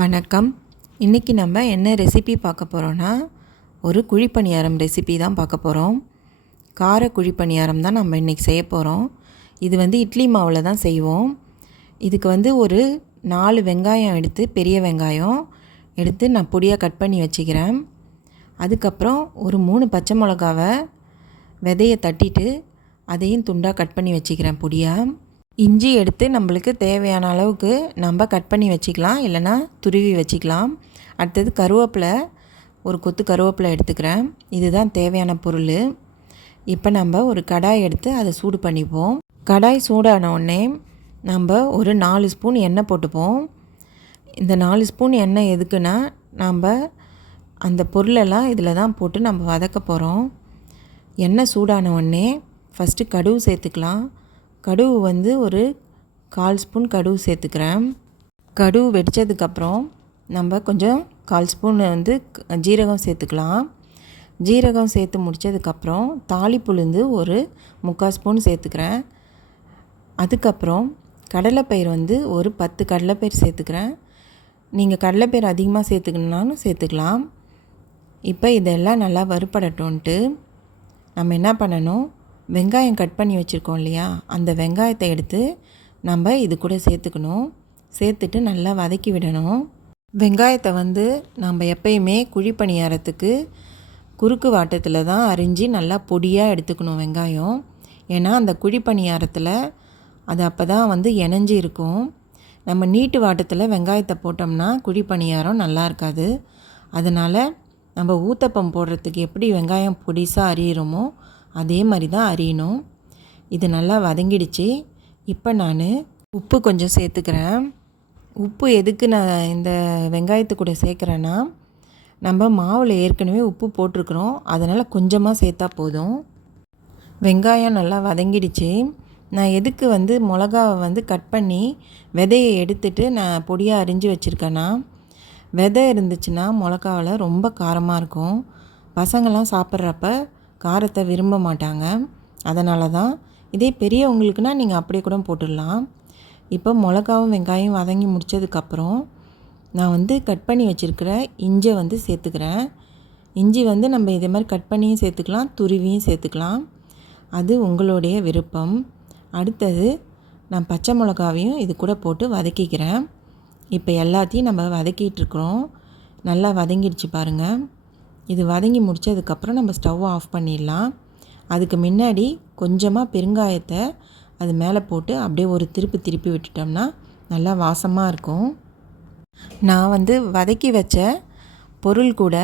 வணக்கம். இன்றைக்கி நம்ம என்ன ரெசிபி பார்க்க போகிறோன்னா, ஒரு குழி பணியாரம் ரெசிபி தான் பார்க்க போகிறோம். கார குழி பணியாரம் தான் நம்ம இன்றைக்கி செய்ய போகிறோம். இது இட்லி மாவில் தான் செய்வோம். இதுக்கு ஒரு 4 வெங்காயம் எடுத்து, பெரிய வெங்காயம் எடுத்து நான் பொடியாக கட் பண்ணி வச்சுக்கிறேன். அதுக்கப்புறம் ஒரு 3 பச்சை மிளகாவை விதையை தட்டிட்டு அதையும் துண்டாக கட் பண்ணி வச்சுக்கிறேன் பொடியாக. இஞ்சி எடுத்து நம்மளுக்கு தேவையான அளவுக்கு நம்ம கட் பண்ணி வச்சுக்கலாம், இல்லைனா துருவி வச்சுக்கலாம். அடுத்தது கருவேப்பிலை, ஒரு கொத்து கருவேப்பிலை எடுத்துக்கிறேன். இதுதான் தேவையான பொருள். இப்போ நம்ம ஒரு கடாய் எடுத்து அதை சூடு பண்ணிப்போம். கடாய் சூடான உடனே நம்ம ஒரு 4 ஸ்பூன் எண்ணெய் போட்டுப்போம். இந்த 4 ஸ்பூன் எண்ணெய் எதுக்குன்னா, நம்ம அந்த பொருளெல்லாம் இதில் தான் போட்டு நம்ம வதக்க போகிறோம். எண்ணெய் சூடான உடனே ஃபஸ்ட்டு கடுகு சேர்த்துக்கலாம். கடுகு ஒரு 1/4 ஸ்பூன் கடுகு சேர்த்துக்கிறேன். கடுகு வெடித்ததுக்கப்புறம் நம்ம கொஞ்சம் 1/4 ஸ்பூன் ஜீரகம் சேர்த்துக்கலாம். ஜீரகம் சேர்த்து முடித்ததுக்கப்புறம் தாளிப்புளுந்து ஒரு 3/4 ஸ்பூன் சேர்த்துக்கிறேன். அதுக்கப்புறம் கடலைப்பயிறு ஒரு 10 கடலைப்பயிறு சேர்த்துக்கிறேன். நீங்கள் கடலைப்பயிறு அதிகமாக சேர்த்துக்கணுன்னாலும் சேர்த்துக்கலாம். இப்போ இதெல்லாம் நல்லா வறுபடட்டோன்ட்டு நம்ம என்ன பண்ணணும், வெங்காயம் கட் பண்ணி வச்சுருக்கோம் இல்லையா, அந்த வெங்காயத்தை எடுத்து நம்ம இது கூட சேர்த்துக்கணும். சேர்த்துட்டு நல்லா வதக்கி விடணும். வெங்காயத்தை நம்ம எப்பயுமே குழி பணியாரத்துக்கு குறுக்கு வாட்டத்தில் தான் அரிஞ்சு நல்லா பொடியாக எடுத்துக்கணும் வெங்காயம். ஏன்னா அந்த குழி பணியாரத்தில் அது அப்போ தான் இணைஞ்சி இருக்கும். நம்ம நீட்டு வாட்டத்தில் வெங்காயத்தை போட்டோம்னா குழி பணியாரம் நல்லா இருக்காது. அதனால் நம்ம ஊத்தப்பம் போடுறதுக்கு எப்படி வெங்காயம் பொடிசாக அரியிறோமோ அதே மாதிரி தான் அரியணும். இது நல்லா வதங்கிடுச்சு. இப்போ நான் உப்பு கொஞ்சம் சேர்த்துக்கிறேன். உப்பு எதுக்கு நான் இந்த வெங்காயத்து கூட சேர்க்குறேன்னா, நம்ம மாவில் ஏற்கனவே உப்பு போட்டிருக்கிறோம், அதனால் கொஞ்சமாக சேர்த்தா போதும். வெங்காயம் நல்லா வதங்கிடுச்சு. நான் எதுக்கு மிளகாவை கட் பண்ணி விதையை எடுத்துட்டு நான் பொடியாக அரிஞ்சு வச்சுருக்கேன்னா, விதை இருந்துச்சுன்னா மிளகாவில் ரொம்ப காரமாக இருக்கும். பசங்கள்லாம் சாப்பிட்றப்ப காரத்தை விரும்ப மாட்டாங்க. அதனால தான். இதே பெரியவங்களுக்குனா நீங்கள் அப்படியே கூட போட்டுடலாம். இப்போ மிளகாவும் வெங்காயம் வதங்கி முடித்ததுக்கப்புறம் நான் கட் பண்ணி வச்சுருக்கிற இஞ்சை சேர்த்துக்கிறேன். இஞ்சி நம்ம இதே மாதிரி கட் பண்ணியும் சேர்த்துக்கலாம், துருவியும் சேர்த்துக்கலாம். அது உங்களுடைய விருப்பம். அடுத்தது நான் பச்சை மிளகாவையும் இது கூட போட்டு வதக்கிக்கிறேன். இப்போ எல்லாத்தையும் நம்ம வதக்கிட்டுருக்குறோம். நல்லா வதங்கிடுச்சு பாருங்கள். இது வதங்கி முடித்ததுக்கப்புறம் நம்ம ஸ்டவ் ஆஃப் பண்ணிடலாம். அதுக்கு முன்னாடி கொஞ்சமாக பெருங்காயத்தை அது மேலே போட்டு அப்படியே ஒரு திருப்பி விட்டுட்டோம்னா நல்லா வாசமாக இருக்கும். நான் வதக்கி வச்ச பொருள் கூட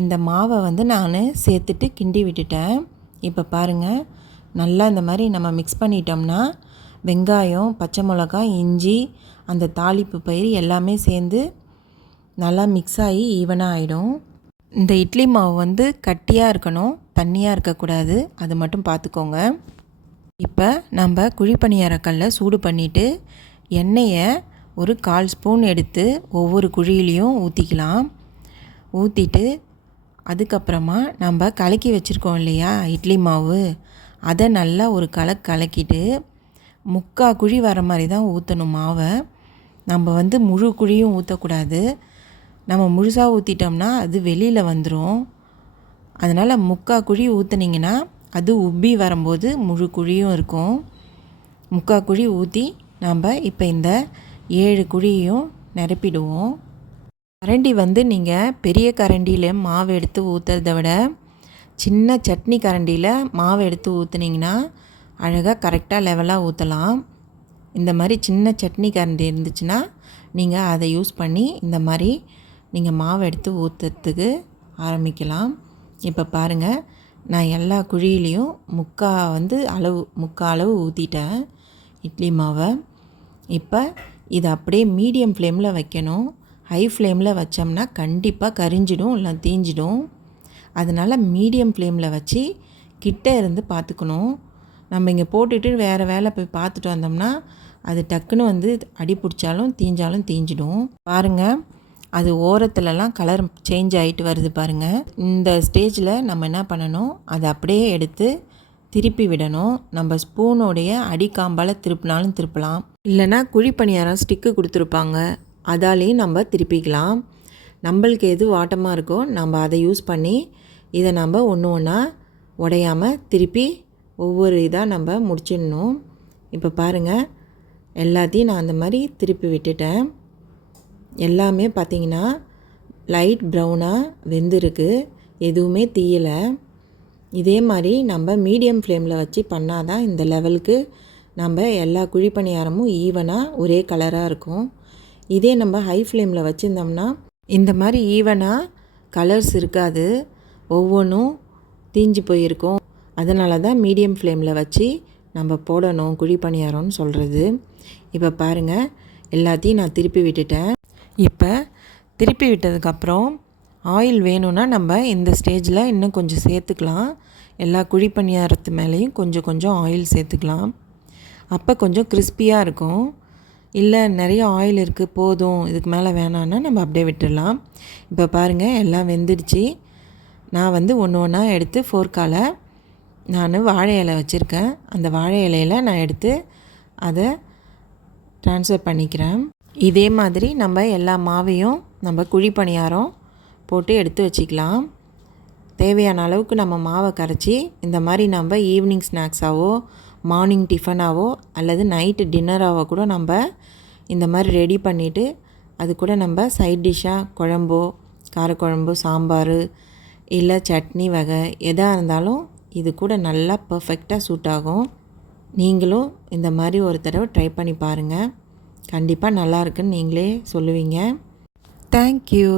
இந்த மாவை நான் சேர்த்துட்டு கிண்டி விட்டுட்டேன். இப்போ பாருங்கள், நல்லா இந்த மாதிரி நம்ம மிக்ஸ் பண்ணிட்டோம்னா வெங்காயம், பச்சை மிளகாய், இஞ்சி, அந்த தாளிப்பு பயிறு எல்லாமே சேர்ந்து நல்லா மிக்ஸ் ஆகி ஈவனாக ஆகிடும். இந்த இட்லி மாவு கட்டியாக இருக்கணும், தண்ணியாக இருக்கக்கூடாது. அது மட்டும் பார்த்துக்கோங்க. இப்போ நம்ம குழி பணியாரக்கல்லை சூடு பண்ணிவிட்டு எண்ணெயை ஒரு 1/4 ஸ்பூன் எடுத்து ஒவ்வொரு குழியிலையும் ஊற்றிக்கலாம். ஊற்றிட்டு அதுக்கப்புறமா நம்ம கலக்கி வச்சுருக்கோம் இல்லையா இட்லி மாவு, அதை நல்லா ஒரு கலக்கிட்டு 3/4 குழி வர மாதிரி தான் ஊற்றணும் மாவை. நம்ம முழு குழியும் ஊற்றக்கூடாது. நம்ம முழுசாக ஊற்றிட்டோம்னா அது வெளியில் வந்துடும். அதனால் 3/4 குழி ஊற்றுனீங்கன்னா அது உப்பி வரும்போது முழு குழியும் இருக்கும். 3/4 குழி ஊற்றி நம்ம இப்போ இந்த 7 குழியும் நிரப்பிடுவோம். கரண்டி நீங்கள் பெரிய கரண்டியில் மாவு எடுத்து ஊற்றுறத விட சின்ன சட்னி கரண்டியில் மாவு எடுத்து ஊற்றுனீங்கன்னா அழகாக கரெக்டாக லெவலாக ஊற்றலாம். இந்த மாதிரி சின்ன சட்னி கரண்டி இருந்துச்சுன்னா நீங்கள் அதை யூஸ் பண்ணி இந்த மாதிரி நீங்கள் மாவு எடுத்து ஊற்றுறதுக்கு ஆரம்பிக்கலாம். இப்போ பாருங்கள், நான் எல்லா குழியிலையும் முக்கால் அளவு ஊற்றிட்டேன் இட்லி மாவை. இப்போ இதை அப்படியே மீடியம் ஃப்ளேமில் வைக்கணும். ஹை ஃப்ளேமில் வச்சோம்னா கண்டிப்பாக கரிஞ்சிடும், இல்லை தீஞ்சிடும். அதனால் மீடியம் ஃப்ளேமில் வச்சு கிட்டே இருந்து பார்த்துக்கணும். நம்ம இங்கே போட்டுட்டு வேறு வேலை போய் பார்த்துட்டு வந்தோம்னா அது டக்குன்னு அடி பிடிச்சாலும் தீஞ்சாலும் தீஞ்சிடும். பாருங்கள், அது ஓரத்துலலாம் கலர் சேஞ்ச் ஆகிட்டு வருது பாருங்கள். இந்த ஸ்டேஜில் நம்ம என்ன பண்ணணும், அதை அப்படியே எடுத்து திருப்பி விடணும். நம்ம ஸ்பூனோடைய அடிக்காம்பால் திருப்பினாலும் திருப்பலாம், இல்லைனா குழி பணியாரம் ஸ்டிக்கு கொடுத்துருப்பாங்க, அதாலேயும் நம்ம திருப்பிக்கலாம். நம்மளுக்கு எது வாட்டமாக இருக்கோ நம்ம அதை யூஸ் பண்ணி இதை நம்ம ஒன்று ஒன்றா உடையாமல் திருப்பி ஒவ்வொரு இதாக நம்ம முடிச்சிடணும். இப்போ பாருங்கள், எல்லாத்தையும் நான் அந்த மாதிரி திருப்பி விட்டுட்டேன். எல்லாமே பார்த்திங்கன்னா லைட் ப்ரௌனாக வெந்திருக்கு, எதுவுமே தீயலை. இதே மாதிரி நம்ம மீடியம் ஃப்ளேமில் வச்சு பண்ணால் தான் இந்த லெவலுக்கு நம்ம எல்லா குழி பணியாரமும் ஈவனாக ஒரே கலராக இருக்கும். இதே நம்ம ஹை ஃப்ளேமில் வச்சுருந்தோம்னா இந்த மாதிரி ஈவனாக கலர்ஸ் இருக்காது, ஒவ்வொன்றும் தீஞ்சு போயிருக்கும். அதனால தான் மீடியம் ஃப்ளேமில் வச்சு நம்ம போடணும் குழி பணியாரம்னு சொல்கிறது. இப்போ பாருங்கள், எல்லாத்தையும் நான் திருப்பி விட்டுட்டேன். இப்போ திருப்பி விட்டதுக்கப்புறம் ஆயில் வேணும்னா நம்ம இந்த ஸ்டேஜில் இன்னும் கொஞ்சம் சேர்த்துக்கலாம். எல்லா குழி பணியாரத்து மேலேயும் கொஞ்சம் கொஞ்சம் ஆயில் சேர்த்துக்கலாம். அப்போ கொஞ்சம் கிறிஸ்பியாக இருக்கும். இல்லை நிறைய ஆயில் இருக்குது போதும் இதுக்கு மேலே வேணான்னா நம்ம அப்படியே விட்டுடலாம். இப்போ பாருங்கள், எல்லாம் வெந்துடுச்சு. நான் வந்து ஒன்று ஒன்றா எடுத்து ஃபோர்க்கால் நான் வாழை இலை வச்சுருக்கேன். அந்த வாழை இலையில் நான் எடுத்து அதை ட்ரான்ஸ்ஃபர் பண்ணிக்கிறேன். இதே மாதிரி நம்ம எல்லா மாவையும் நம்ம குழி பணியாரம் போட்டு எடுத்து வச்சுக்கலாம். தேவையான அளவுக்கு நம்ம மாவை கரைச்சி இந்த மாதிரி நம்ம ஈவினிங் ஸ்நாக்ஸாவோ மார்னிங் டிஃபனாவோ அல்லது நைட்டு டின்னராகவோ கூட நம்ம இந்த மாதிரி ரெடி பண்ணிவிட்டு அது கூட நம்ம சைட் டிஷ்ஷாக குழம்போ காரக்குழம்பு சாம்பார் இல்லை சட்னி வகை எதாக இருந்தாலும் இது கூட நல்லா பர்ஃபெக்டாக சூட் ஆகும். நீங்களும் இந்த மாதிரி ஒரு தடவை ட்ரை பண்ணி பாருங்கள். கண்டிப்பாக நல்லா இருக்குன்னு நீங்களே சொல்லுவீங்க. தேங்க்யூ.